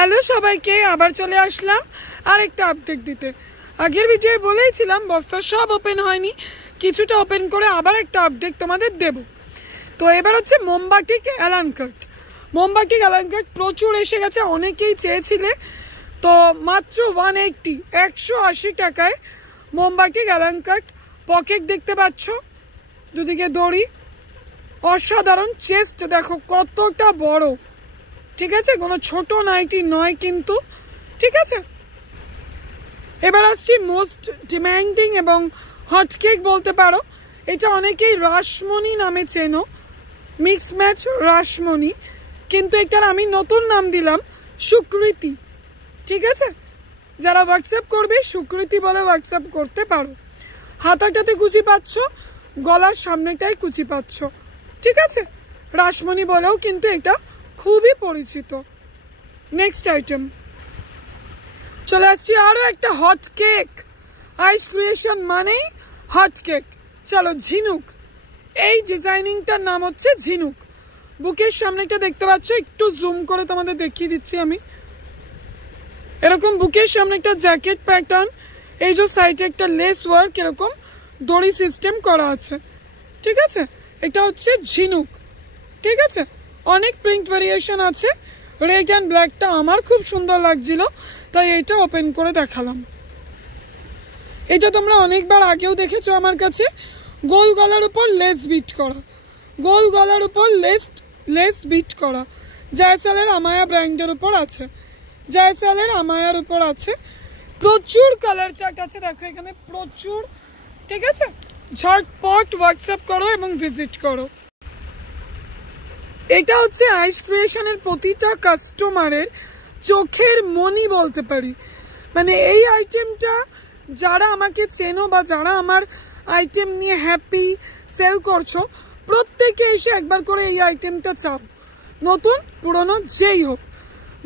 Hello সবাইকে, আবার চলে আসলাম আরেকটা আপডেট দিতে। আগের ভিডিওয়ে বলেইছিলাম বস্তা সব ওপেন হয়নি, কিছুটা ওপেন করে আবার একটা আপডেট তোমাদের দেব। তো এবার হচ্ছে মোমবাতি অ্যালান কাট। মোমবাতি অ্যালান কাট প্রচুর এসে গেছে, অনেকেই চেয়েছিলে। তো মাত্র 180 টাকায় মোমবাতি অ্যালান কাট। পকেট দেখতে পাচ্ছ, দুদিকে দড়ি, অসাধারণ। চেস্ট দেখো কতটা বড়, ঠিক আছে, কোনো ছোট নাইটি নয় কিন্তু, ঠিক আছে। এবার আসছি মোস্ট ডিম্যান্ডিং এবং হটকেক বলতে পারো। এটা অনেকেই রাসমণি নামে চেনো, মিক্স ম্যাচ রাসমণি, কিন্তু এটার আমি নতুন নাম দিলাম সুকৃতি, ঠিক আছে। যারা হোয়াটসঅ্যাপ করবে সুকৃতি বলে হোয়াটসঅ্যাপ করতে পারো। হাতাটাতে কুচি পাচ্ছ, গলার সামনেটাই কুচি পাচ্ছ, ঠিক আছে। রাসমণি বলেও কিন্তু এটা খুবই পরিচিত। নেক্সট আইটেম চলে আসছি আরো একটা হট কেক। আইস ক্রিয়েশন মানেই হট কেক। চলো, ঝিনুক। এই ডিজাইনিংটার নাম হচ্ছে ঝিনুক। বুকের সামনেটা দেখতে পাচ্ছ, একটু জুম করে তোমাদের দেখিয়ে দিচ্ছি আমি। এরকম বুকের সামনে একটা জ্যাকেট প্যাটার্ন, এই যে সাইডে একটা লেস ওয়ার্ক, এরকম দড়ি সিস্টেম করা আছে, ঠিক আছে। এটা হচ্ছে ঝিনুক, ঠিক আছে। অনেক প্রিন্ট ভেরিয়েশন আছে। রেড অ্যান্ড ব্ল্যাকটা আমার খুব সুন্দর লাগছিল, তাই এইটা ওপেন করে দেখালাম। এটা তোমরা অনেকবার আগেও দেখেছো আমার কাছে। গোল গলার উপর লেস বিট করা, গোল গলার উপর লেস বিট করা। জায়সালের আমায়া ব্র্যান্ডের উপর আছে, জায়সালের আমায়ার উপর আছে। প্রচুর কালার চার্ট আছে, দেখো এখানে প্রচুর, ঠিক আছে। ঝটপট হোয়াটসঅ্যাপ করো এবং ভিজিট করো। এটা হচ্ছে আইস ক্রিয়েশনের প্রতিটা কাস্টমারের চোখের মনি বলতে পারি। মানে এই আইটেমটা যারা আমাকে চেনো বা যারা আমার আইটেম নিয়ে হ্যাপি সেল করছো, প্রত্যেকে এসে একবার করে এই আইটেমটা চাও, নতুন পুরনো যেই হোক।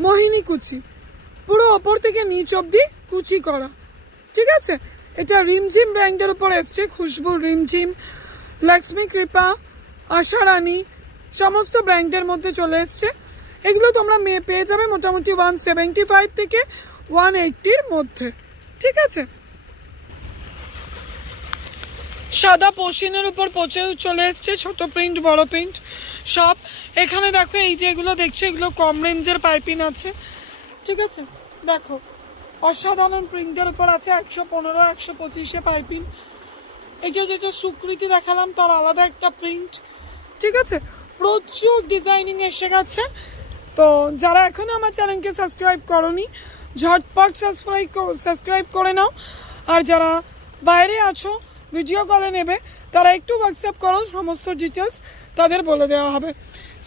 মোহিনী কুচি, পুরো ওপর থেকে নিচ অব্দি কুচি করা, ঠিক আছে। এটা রিমঝিম ব্র্যান্ডের উপর এসছে, খুশবুর রিমঝিম, লক্ষ্মী কৃপা, আশারানী, সমস্ত ব্র্যান্ডের মধ্যে চলে এসছে। এগুলো তোমরা পেয়ে যাবে মোটামুটি 175 থেকে 180-র মধ্যে, ঠিক আছে। সাদা পশমিনার উপর চলে এসছে, ছোট প্রিন্ট বড় প্রিন্ট সব। এখানে দেখো এই যে এগুলো দেখছো, এগুলো কম রেঞ্জের পাইপিং আছে, ঠিক আছে। দেখো অসাধারণ প্রিন্টের উপর আছে, 115, 125-এ পাইপিং। এটা যেটা সুকৃতি দেখালাম তার আলাদা একটা প্রিন্ট, ঠিক আছে। প্রচুর ডিজাইনিং এসে গেছে। তো যারা এখনো আমার চ্যানেলকে সাবস্ক্রাইব করোনি, ঝটপট সাবস্ক্রাইব করে নাও। আর যারা বাইরে আছো, ভিডিও কলে নেবে, তারা একটু হোয়াটসঅ্যাপ করো, সমস্ত ডিটেলস তাদের বলে দেওয়া হবে।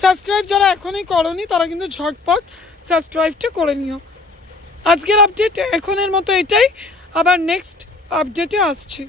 সাবস্ক্রাইব যারা এখনই করোনি তারা কিন্তু ঝটপট সাবস্ক্রাইবটা করে নিও। আজকের আপডেট এখনের মতো এটাই, আবার নেক্সট আপডেটে আসছি।